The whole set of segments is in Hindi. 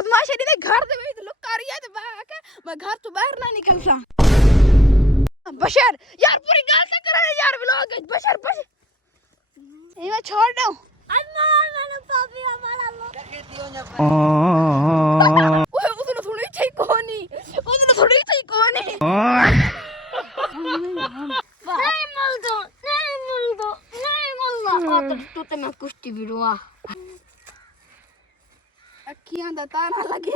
बदमाशी नहीं घर दे में लुक आ रही है तो मैं घर तो बाहर ना निकल सा बशर यार पूरी गाल से कर रहा है यार व्लॉग बशर ये मैं छोड़ दूं अम्मा मैंने पापी हमारा लोग ओए उसने थोड़ी चाहिए कोनी उसने थोड़ी चाहिए कोनी नहीं मल दो तू तो मैं कुश्ती भी रुआ अखियां दा तारा लगे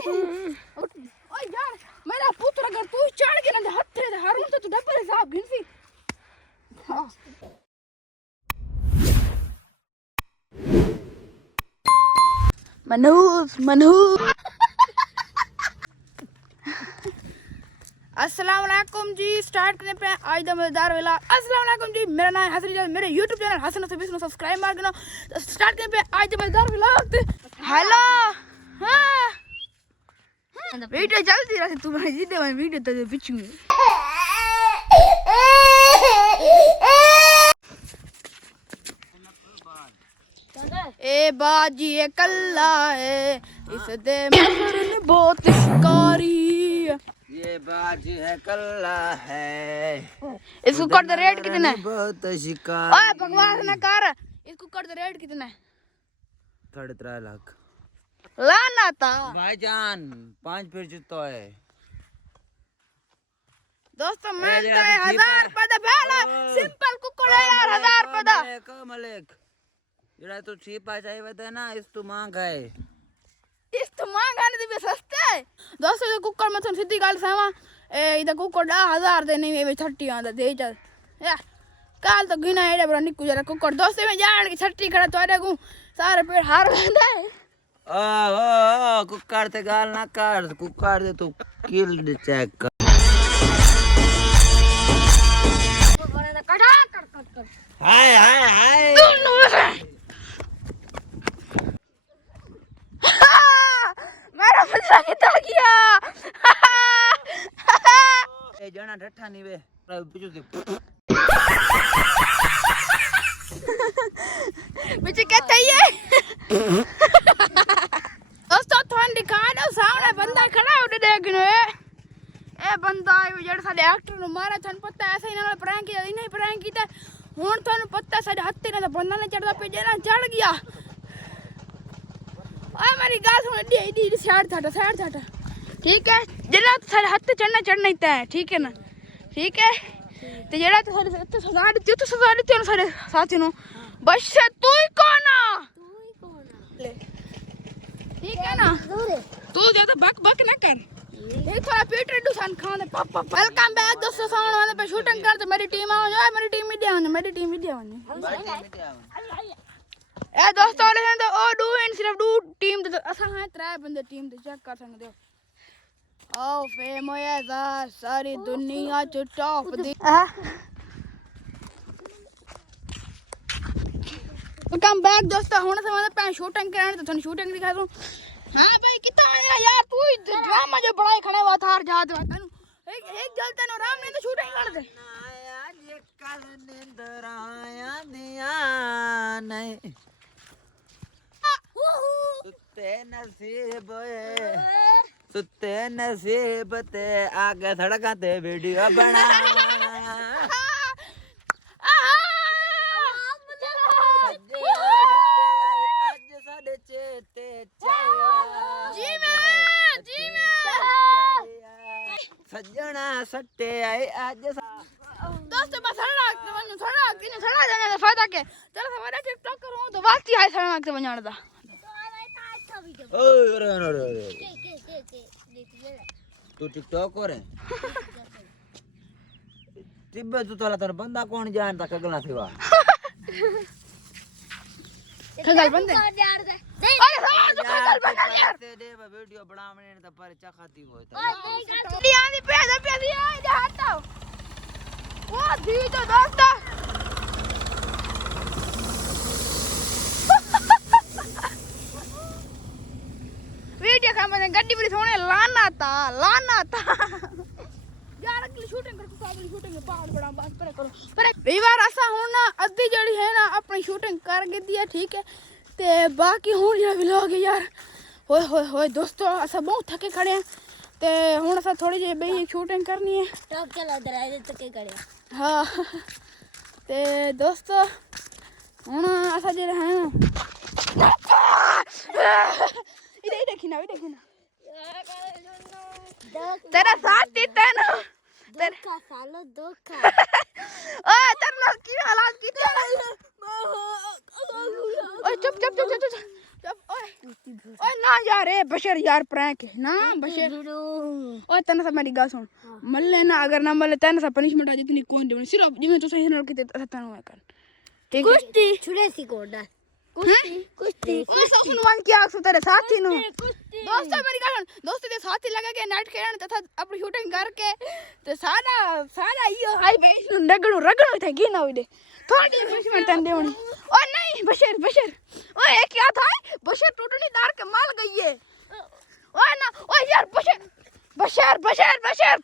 ओए यार मेरा पुत्र अगर तू चढ़ गया ना हत्थे दे हारून तो तू डबल हिसाब गिनसी मनहूस अस्सलाम वालेकुम जी स्टार्ट करने पे आज द मजेदार वाला अस्सलाम वालेकुम जी मेरा नाम है हसन इजाज मेरे YouTube चैनल हसन से सब्सक्राइब मार देना स्टार्ट करने पे आज द मजेदार वाला हेलो हां वीडियो जल्दी रख तू भाई जी दे वीडियो तो पिछु ए बाजी ये कल्ला है इस दे मगरन बहुत शिकारी ये बाजी है कल्ला है इस कुकर का रेट कितना है बहुत शिकार ओए भगवान ना कर इस कुकर का रेट कितना है 3.5 लाख लाना था भाईजान 5 फिर जुतो है दोस्तों मानता है 1000 रुपए दा पहला सिंपल कुकर है यार 1000 रुपए दा मलिक जेड़ा तू छीपा चाहिए बता ना इस तू मांग है इस तो मांग आने दे सस्ते है दोस्तों ये कुकर में तुम सीधी गाल सावा ए इधर कुकर 10,000 दे नहीं में 30 आंदा दे चल या काल तो गिना एडे बड़ा निकू जरा कुकर दोस्तों में जान की 30 खड़ा तो आडे को सारे पेड़ हार बंदा है ओ कुकर ते गाल ना कर कुकर दे तू किल चेक कर हाय हाय हाय मेरा मजा कितना गया ए जना ठट्ठा नहीं वे पीछे से मुझे क्या चाहिए दोस्तों थोड़ा दिखा दो सामने बंदा खड़ा उधर देखने ए बंदा ये जड़ साडे एक्टर नु मारा थन पता ऐसे ही ना प्रैंक किया नहीं प्रैंक कीता हुन थन पता साडे हत्ते ने बंदा ने चढ़दा पे जेना चढ़ गया ओए मेरी गाल सुन डी साइड था ठीक है जेड़ा साडे हत्ते चढ़ना ही है ठीक है ना ठीक है ते जेड़ा तो साडे हत्ते सजा देते साडे साथी नु बस तू ही कौन ठीक है ना तू ज्यादा बक ना कर एक थोड़ा पीट डूसान खान दे पापा वेलकम बैक दोस्तों साउंड वाले पे शूटिंग करते मेरी टीम आओ जाए मेरी टीम मीडिया आने ए दोस्तों वाले हैं तो ओ डू इन सिर्फ डू टीम तो असा है 3 बंदे टीम ते चेक कर सकते हो ओ फेम होया दा सारी दुनिया च टॉप दी वेलकम बैक दोस्तों हुन से मैं पे शूटिंग करने तो शूटिंग दिखा दूं हां भाई कितना आया यार तू ड्रामा जो बड़ाई खड़े हुआ थार जात तनु एक जलते नो राम ने तो शूटिंग कर दे आया ये कल नींदर आया दिया नहीं सुते नसीब ते आगे सड़का ते वीडियो बना सजना सट्टे आए आज दोस्तों बस सड़ा जाने का फायदा के चलो हमारा टिकटॉक करूं तो वास्ती है सड़ा के बजाने दा ओए तू टिकटॉक करे तिब्बे तू तोला तर बंदा कौन जानता कगला सेवा खगल बंदे अरे रोज खगल बंदा यार दे वीडियो बनावने ने तो पर चखाती हो तो आंधी पे जा हटाओ ओ दी तो दोस्तों वीडियो का मैंने गड्डी भी सोने लाना था यार अगली शूटिंग कर अगली शूटिंग में पहाड़ बड़ा बस पर करो पर बार ऐसा होना अद्धी जड़ी है ना अपनी शूटिंग कर दी है ठीक है ते बाकी हुन जेड़ा व्लॉग है यार होए दोस्तों असां बहुत थके खड़े हैं ते हुण असां थोड़ी जी बई शूटिंग करनी है टॉप चला इधर आए तो के करे हाँ ते दोस्तों हुण असां जे हैं इधर देखिना तेरा साथ देता है ना धोखा सालो धोखा ओए तेरे नाल की हालात की ओए चुप ओए ना यार ए बशर यार प्रैंक है ना बशर ओए तने सब मेरी गल सुन मल्ले ना अगर ना मल्ले तने सब पनिशमेंट आ जितनी कौन देवनी सिर्फ जिਵੇਂ ਤੁਸੀਂ ਇਹਨਾਂ ਨਾਲ ਕਿਤੇ ਤਨ ਹੋਇਆ ਕਰ ठीक है कुश्ती छुड़े सी कोडा कुश्ती ओए सुन वन की आंख से तेरे साथी नु दोस्तों मेरी गल सुन दोस्तों दे साथी लगा के नाइट खेलन तथा अपनी शूटिंग करके ते सारा यो हाई पे नु रगड़ो थे की ना होई दे थोड़ी पनिशमेंट तन देवनी ओ नहीं बशर ओए क्या था बशर टूटनी दार के माल गई है ओए ना ओए यार बशर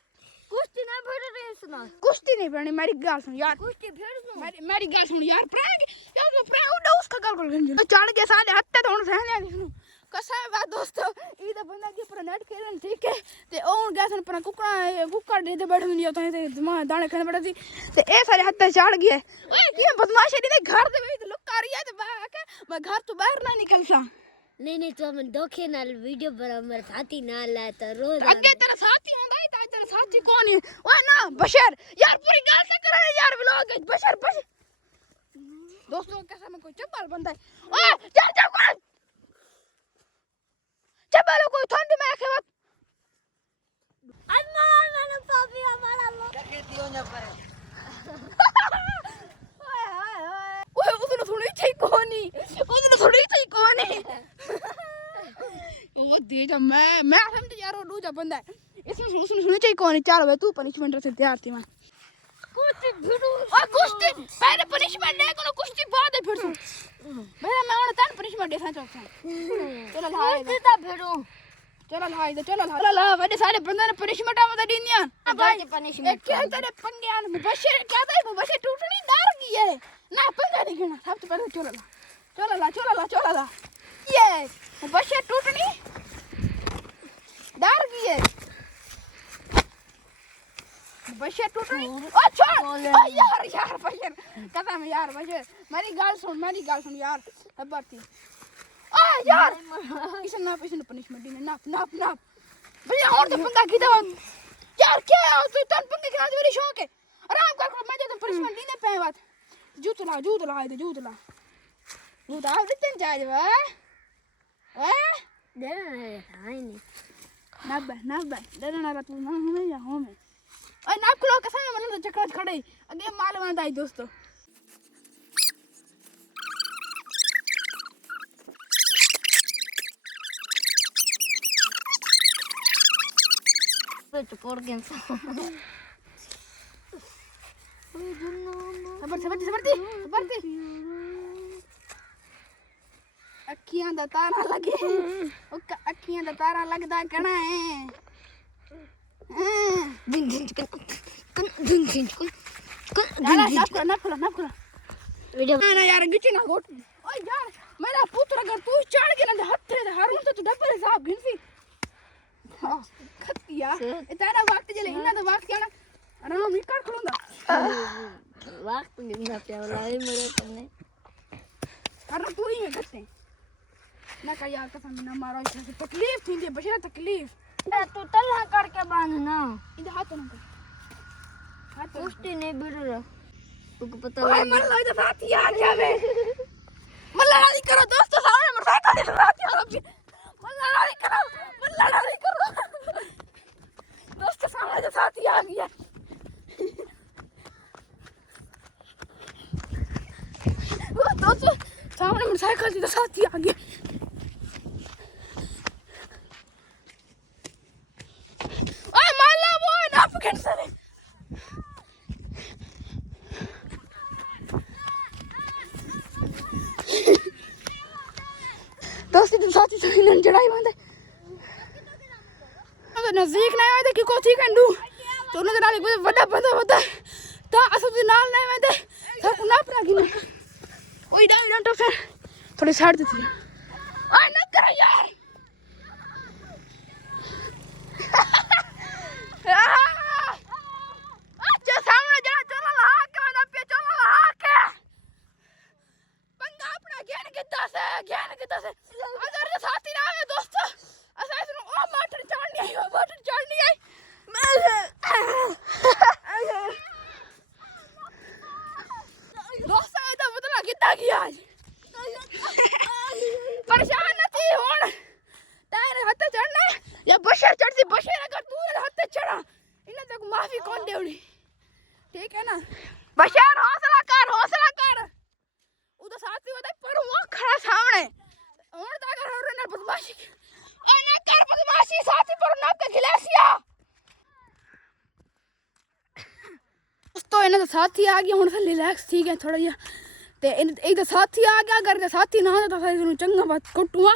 कुश्ती ना भेड़ रे सुना कुश्ती नहीं बनी मेरी गल सुन यार कुश्ती भेड़ सुन मेरी गल सुन यार प्रैंक तो प्रैंक उड़ा उसका गल कर चढ़ के साले हत्ते तो सहने दिसनु कसम बात दोस्तों ई तो बंदा के पर नेट खेलन ठीक है ते ओन गैसन पर कुकर दे बैठन नहीं होता है दिमाग दाने खाने पड़े थी ते ए सारे हत्ते चढ़ गए ओए की बदमाशी दे घर दे लुक कर रही है ते मैं घर तो बाहर ना निकल सा नहीं तो हम धोखे नाल वीडियो पर हमर साथी नाल है तो रोज आगे तेरा साथी होंदा है ता तेरा साथी कौन है ओए ना बशर यार पूरी गल से करे यार व्लॉग बशर दोस्तों कैसा मैं कोई चप्पल बंदा है ओए जा कर चप्पल कोई ठंड में आके बात अम्मा मैंने पापी हमारा लो खेती हो जा पर ओए उसने थोड़ी थी कोनी ओ दे जा मैं समझ यार वो दूजा बंदा है इसमें उसने सुनी चाहिए कोनी चल भाई तू पनिशमेंट से तैयार थी मैं कुश्ती भिड़ू ओए कुश्ती पहले पनिशमेंट दे कोनो कुश्ती बाद है फिर तू भैया मैं उन्हें तन पनिशमेंट दे सा चलो ला कुश्ती भिड़ू चलो ला वडे सारे बंदे ने पनिशमेंट आवा दी निया भाई पनिशमेंट क्या तेरे पंग्यान में बशर क्या था वो बशर टूटनी डर गई है ना पंगा नहीं गिना सब तो पहले चलो ला ये वो बशर टूटनी डर गई है बशर टूटनी ओ छोड़ ओ यार बशर कसम यार बशर मेरी गल सुन यार खबर थी आ यार इसने ना पनिशमेंट दी नाप भैया और तो पंगा की दवा यार क्या तू तन पंगे खिला मेरी शौक है आराम कर मैं तो पनिशमेंट नहीं दे पाए बात जूत ला आ देते जाए वा दे नहीं नब्बे दे ना तू ना हमें या हो में ओए नाप खुलो कसम में मतलब चक्कर खड़े अगे माल बांधा आई दोस्तों तो कोड गेम सबर अखियां दा तारा लगे अखियां दा तारा लगदा कणा है ना खोला वीडियो ना यार गिची ना गोट ओए यार मेरा पुत्र अगर तू चढ़ के ना हाथ रे हारून तो डब्बे साहब गिनसी खतिया इतना वक्त जले इना तो वक्त क्या ना आराम ही कर खड़ूंगा वक्त गिनना पे वाला है मेरे सामने अरे तू ही में करते ना का यार कसम ना मारो इसे तकलीफ थी दे बशरा तकलीफ तू तल्ला करके बांधना इधर हाथ ना कुश्ती नहीं भिड़ू तुमको पता ओए मन लो इधर साथी आ गया बे मन लड़ाई करो दोस्तों सामने मेरे साथी आ रहा मन लड़ाई करो दोस्तों सामने जो साथी आ गया दोस्तों सामने मोटरसाइकिल से साथी आ गया ओए माला वो ना पकड़ सरे दोस्तों तो साथी से इन्होंने चढ़ाई बांधे नजदीक नहीं आए थे कि कोठी कंडू तो उन्होंने नाले कोई बड़ा बंदा होता है तो असद नाल नहीं आए थे सब ना पड़ा कि नहीं ओए डाउन तो फिर थोड़ी साइड थी ओए न करो यार बशर चढ़ती बशर अगर तू ने हाथ चढ़ा इन्हें तक माफी कौन देवनी ठीक है ना बशर हौसला कर उधर साथी होता पर वो खड़ा सामने और अगर हो ना बदमाशी और ना कर बदमाशी साथी पर ना के गिलासिया तो इन्हें तो साथी आ गया हुन से रिलैक्स ठीक है थोड़ा या ते एक तो साथी आ गया अगर साथी ना तो सारे चंगा बात कुटुआ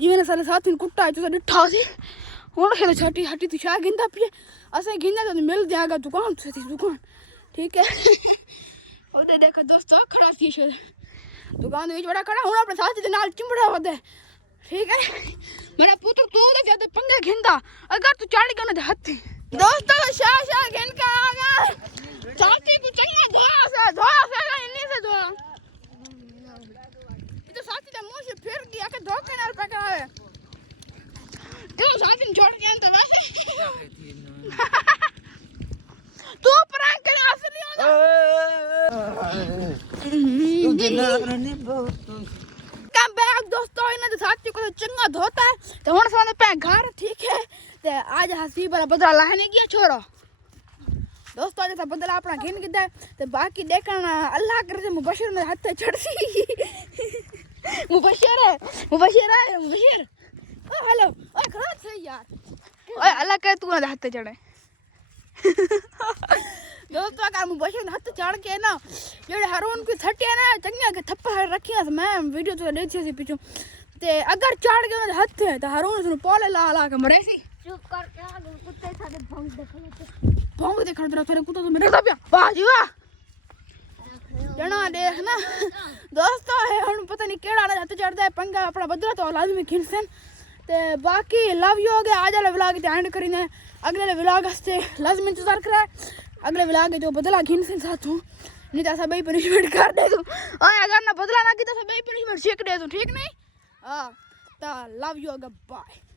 जिवें सारे साथी कुट्टा है तो डिठा सी हुन से छाटी हटी तो शा गिंदा पिए असे गिंदा तो मिल जाएगा दुकान से दुकान ठीक है ओदे देखो दोस्तों खड़ा थी शो दुकान में बड़ा खड़ा हुन अपने साथी दे नाल चिंबड़ा वदे ठीक है मेरा पुत्र तो दे ज्यादा पंगे घिंदा अगर तू चढ़ गया ना हाथी दोस्तों शा घिन का आ गया साथी को चंगा धोया से इन्हीं से धोया तो साथी का मुंह से फिर गया के धोखे नाल पकड़ावे क्यों साथी छोड़ के तो वैसे तू प्रैंक कर असली कम बैक दोस्तों इन्हें तो साथी को चंगा धोता है तो हुन साने पे घर ठीक है ते आज हसी बड़ा बदला लाने गया छोरो दोस्तों जैसा बदला अपना घिन गिदा तो बाकी देखना अल्लाह करे मुबशिर में हाथ चढ़सी मुबशिर ओ हेलो ओए खड़ा से यार ओए अल्लाह करे तू ना हाथ चढ़े दोस्तों अगर मुबशिर में हाथ चढ़ के ना जेड़े हारून की छटिया ना चंगा के थप्पड़ रखिया मैं वीडियो तो देखी सी पीछे ते अगर चढ़ गया ना हाथ तो हारून सुन पोले ला के मरे सी चुप कर के कुत्ते साथे भौंक दे खड़ा तेरे कुत्ता तो मेरे दबिया वाह जी वाह जना देख ना दोस्तों है हुन पता नहीं केड़ा ना हाथ चढ़दा है पंगा अपना बदला तो लाजमी खिनसन ते बाकी लव यू हो गया आज वाला व्लॉग एंड करीने अगले व्लॉग हस्ते लाजमी इंतजार करा अगले व्लॉग जो बदला खिनसन साथू नहीं तो सब पनिशमेंट कर दे तू और अगर ना बदला ना की तो सब पनिशमेंट सीख दे तू ठीक नहीं हां तो लव यू हो गया बाय